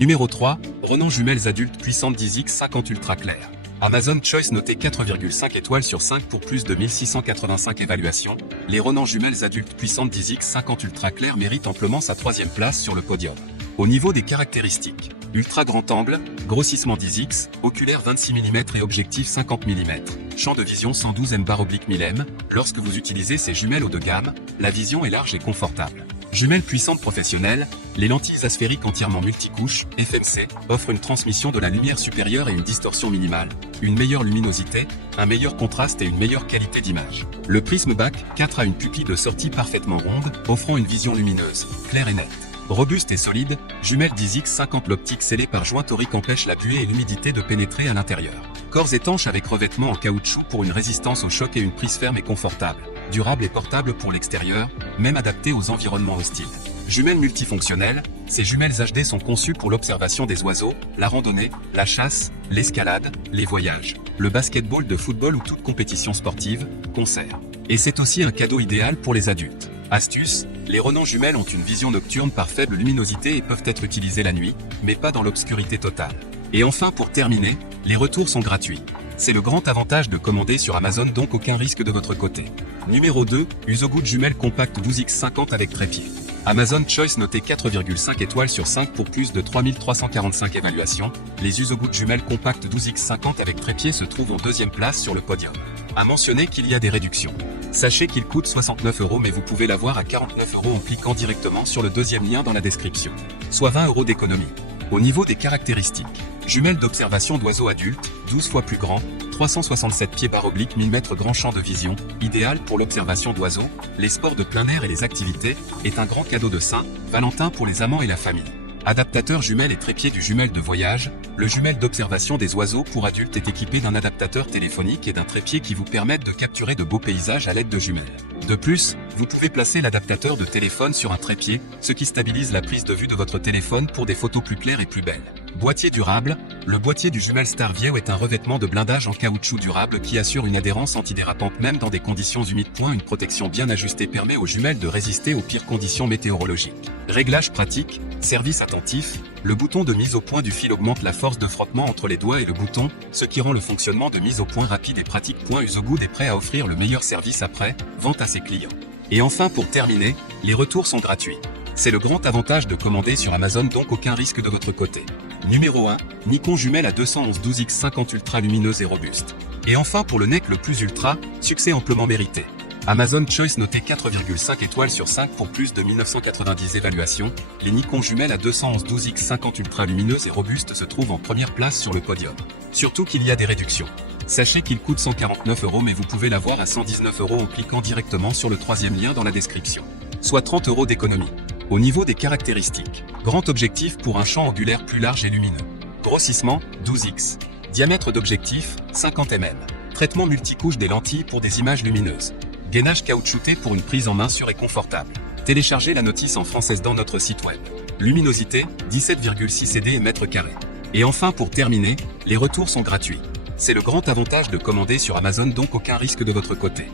Numéro 3, Ronan jumelles adultes puissantes 10X50 ultra clair. Amazon Choice noté 4,5 étoiles sur 5 pour plus de 1685 évaluations. Les Ronan jumelles adultes puissantes 10X50 ultra clair méritent amplement sa troisième place sur le podium. Au niveau des caractéristiques, ultra grand angle, grossissement 10X, oculaire 26 mm et objectif 50 mm, champ de vision 112 m/mm. Lorsque vous utilisez ces jumelles haut de gamme, la vision est large et confortable. Jumelles puissantes professionnelles, les lentilles asphériques entièrement multicouches, FMC, offrent une transmission de la lumière supérieure et une distorsion minimale, une meilleure luminosité, un meilleur contraste et une meilleure qualité d'image. Le prisme bac 4 a une pupille de sortie parfaitement ronde, offrant une vision lumineuse, claire et nette. Robuste et solide, jumelles 10X50 l'optique scellée par joint torique empêche la buée et l'humidité de pénétrer à l'intérieur. Corps étanches avec revêtement en caoutchouc pour une résistance au choc et une prise ferme et confortable. Durable et portable pour l'extérieur, même adapté aux environnements hostiles. Jumelles multifonctionnelles, ces jumelles HD sont conçues pour l'observation des oiseaux, la randonnée, la chasse, l'escalade, les voyages, le basketball de football ou toute compétition sportive, concert. Et c'est aussi un cadeau idéal pour les adultes. Astuce, les Ronan jumelles ont une vision nocturne par faible luminosité et peuvent être utilisées la nuit, mais pas dans l'obscurité totale. Et enfin pour terminer, les retours sont gratuits. C'est le grand avantage de commander sur Amazon, donc aucun risque de votre côté. Numéro 2, Usogood jumelles compactes 12X50 avec trépied. Amazon Choice noté 4,5 étoiles sur 5 pour plus de 3345 évaluations. Les Usogood jumelles compactes 12X50 avec trépied se trouvent en deuxième place sur le podium. À mentionner qu'il y a des réductions. Sachez qu'il coûte 69 € mais vous pouvez l'avoir à 49 € en cliquant directement sur le deuxième lien dans la description. Soit 20 € d'économie. Au niveau des caractéristiques, jumelles d'observation d'oiseaux adultes, 12 fois plus grand, 367 pieds / 1000 mètres grand champ de vision, idéal pour l'observation d'oiseaux, les sports de plein air et les activités, est un grand cadeau de Saint-Valentin pour les amants et la famille. Adaptateur jumelles et trépied du jumelle de voyage, le jumelle d'observation des oiseaux pour adultes est équipé d'un adaptateur téléphonique et d'un trépied qui vous permettent de capturer de beaux paysages à l'aide de jumelles. De plus, vous pouvez placer l'adaptateur de téléphone sur un trépied, ce qui stabilise la prise de vue de votre téléphone pour des photos plus claires et plus belles. Boîtier durable, le boîtier du jumelle Star View est un revêtement de blindage en caoutchouc durable qui assure une adhérence antidérapante même dans des conditions humides. Une protection bien ajustée permet aux jumelles de résister aux pires conditions météorologiques. Réglage pratique, service attentif, le bouton de mise au point du fil augmente la force de frottement entre les doigts et le bouton, ce qui rend le fonctionnement de mise au point rapide et pratique. Usogood est prêt à offrir le meilleur service après vente à ses clients. Et enfin pour terminer, les retours sont gratuits. C'est le grand avantage de commander sur Amazon, donc aucun risque de votre côté. Numéro 1, Nikon jumelles à 211 12X50 ultra lumineuse et robuste. Et enfin pour le NEC le plus ultra, succès amplement mérité. Amazon Choice noté 4,5 étoiles sur 5 pour plus de 1990 évaluations, les Nikon jumelles à 211 12X50 ultra lumineuses et robustes se trouvent en première place sur le podium. Surtout qu'il y a des réductions. Sachez qu'il coûte 149 € mais vous pouvez l'avoir à 119 € en cliquant directement sur le troisième lien dans la description. Soit 30 € d'économie. Au niveau des caractéristiques, grand objectif pour un champ angulaire plus large et lumineux. Grossissement, 12X. Diamètre d'objectif, 50 mm. Traitement multicouche des lentilles pour des images lumineuses. Gainage caoutchouté pour une prise en main sûre et confortable. Téléchargez la notice en française dans notre site web. Luminosité, 17,6 CD et mètres carrés. Et enfin pour terminer, les retours sont gratuits. C'est le grand avantage de commander sur Amazon, donc aucun risque de votre côté.